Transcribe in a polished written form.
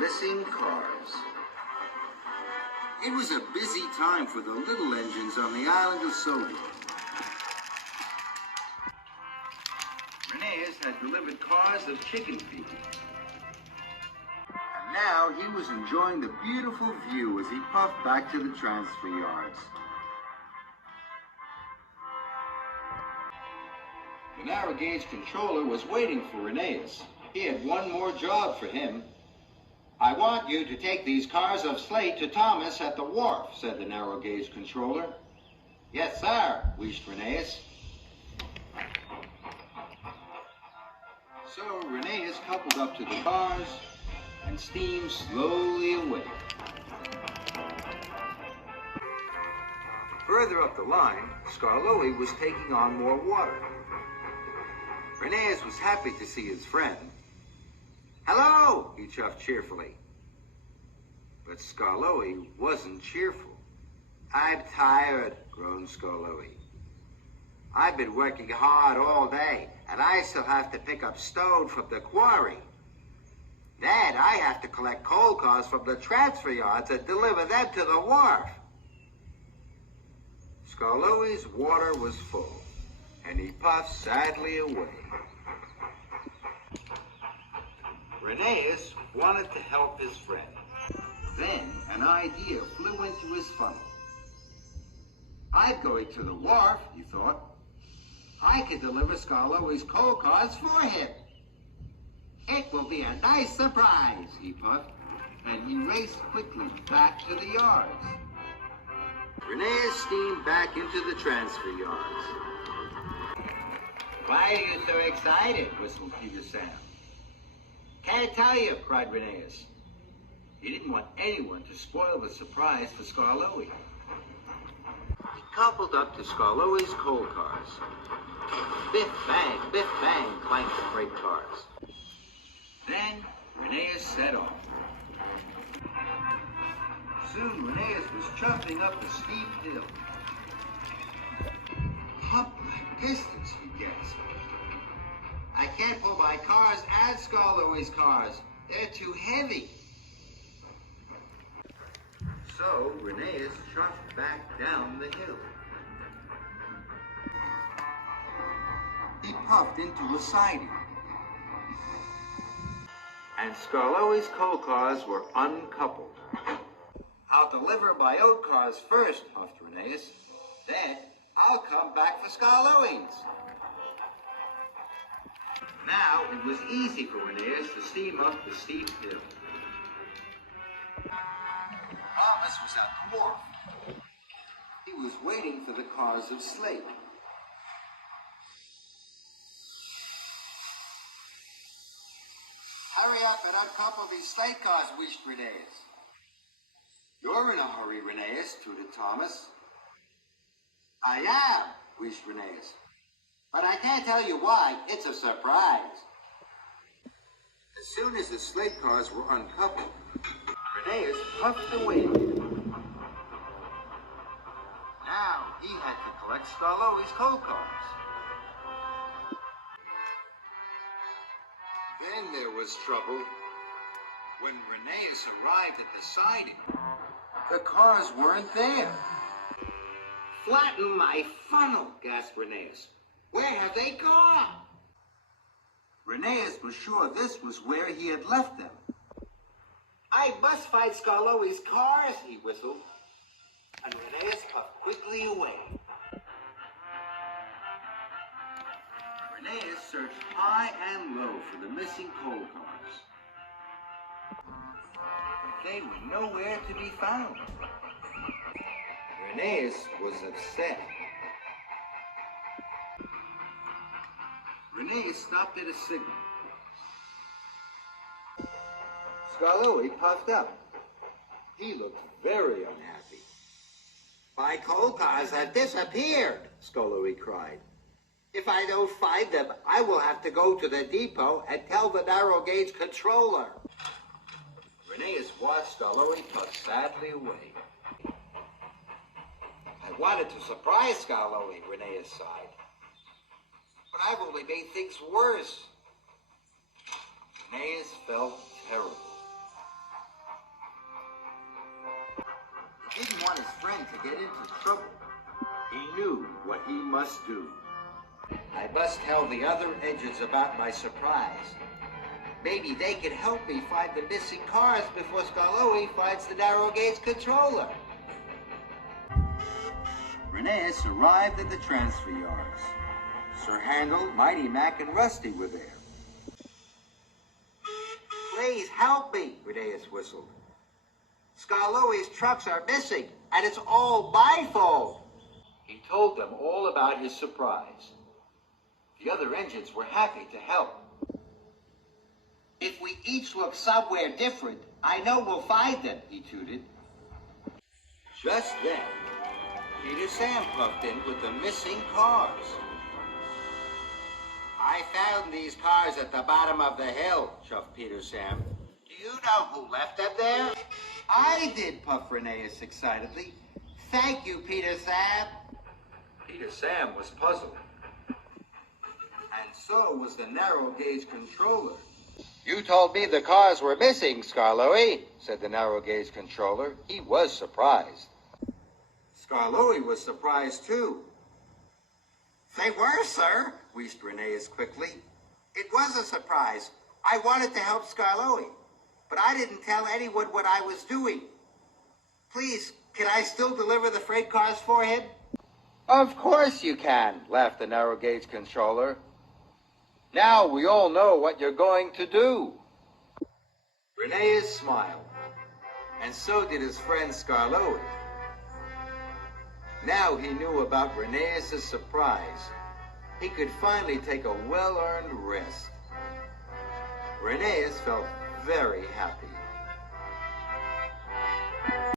Missing cars. It was a busy time for the little engines on the island of Soda. Reneus had delivered cars of chicken feed. And now he was enjoying the beautiful view as he puffed back to the transfer yards. The narrow gauge controller was waiting for Reneus. He had one more job for him. "I want you to take these cars of slate to Thomas at the wharf," said the narrow gauge controller. "Yes, sir," wheezed Reneus. So Reneus coupled up to the cars and steamed slowly away. Further up the line, Skarloey was taking on more water. Reneus was happy to see his friend. "Hello," he chuffed cheerfully. But Skarloey wasn't cheerful. "I'm tired," groaned Skarloey. "I've been working hard all day, and I still have to pick up stone from the quarry. Then I have to collect coal cars from the transfer yards and deliver them to the wharf." Skarloey's water was full, and he puffed sadly away. Reneus wanted to help his friend. Then an idea flew into his funnel. "I'm going to the wharf," he thought. "I can deliver Skarloey's coal cars for him. It will be a nice surprise," he puffed, and he raced quickly back to the yards. Reneus steamed back into the transfer yards. "Why are you so excited?" whistled Peter Sam. "Can't tell you," cried Reneus. He didn't want anyone to spoil the surprise for Skarloey. He coupled up to Skarloey's coal cars. Biff bang, clanked the freight cars. Then Reneus set off. Soon Reneus was chuffing up the steep hill. "Up my distance," he gasped. "I can't pull my cars and Skarloey's cars. They're too heavy." So Reneus chuffed back down the hill. He puffed into a siding. And Skarloey's coal cars were uncoupled. "I'll deliver my own cars first," puffed Reneus. "Then I'll come back for Skarloey's." Now it was easy for Reneus to steam up the steep hill. Thomas was at the wharf. He was waiting for the cars of slate. "Hurry up and uncouple these slate cars," wheezed Reneus. "You're in a hurry, Reneus," tooted Thomas. "I am," wheezed Reneus. "But I can't tell you why. It's a surprise." As soon as the slate cars were uncoupled, Reneus puffed away. Now he had to collect Skarloey's coal cars. Then there was trouble. When Reneus arrived at the siding, the cars weren't there. "Flatten my funnel," gasped Reneus. "Where have they gone?" Reneus was sure this was where he had left them. "I must find Skarloey's cars," he whistled. And Reneus puffed quickly away. Reneus searched high and low for the missing coal cars. But they were nowhere to be found. Reneus was upset. Reneus stopped at a signal. Skarloey puffed up. He looked very unhappy. "My coal cars have disappeared," Skarloey cried. "If I don't find them, I will have to go to the depot and tell the narrow gauge controller." Reneus watched Skarloey puff sadly away. "I wanted to surprise Skarloey," Reneus sighed. "But I've only made things worse." Reneus felt terrible. to get into trouble. He knew what he must do. I must tell the other engines about my surprise. Maybe they can help me find the missing cars before Skarloey finds the narrow gauge controller. Rheneas arrived at the transfer yards. Sir Handel, Mighty Mac, and Rusty were there. Please help me, Rheneas whistled. Skarloey's trucks are missing, and it's all my fault. He told them all about his surprise. The other engines were happy to help. If we each look somewhere different, I know we'll find them, he tooted. Just then, Peter Sam puffed in with the missing cars. I found these cars at the bottom of the hill, chuffed Peter Sam. Do you know who left them there? I did, puffed Rheneas excitedly. Thank you, Peter Sam. Peter Sam was puzzled. And so was the narrow gauge controller. You told me the cars were missing, Skarloey, said the narrow gauge controller. He was surprised. Skarloey was surprised, too. They were, sir, wheezed Rheneas quickly. It was a surprise. I wanted to help Skarloey, but I didn't tell anyone what I was doing. Please, can I still deliver the freight cars for him? Of course you can, laughed the narrow gauge controller. Now we all know what you're going to do. Rheneas smiled, and so did his friend Skarloey. Now he knew about Rheneas' surprise. He could finally take a well-earned rest. Rheneas felt very happy.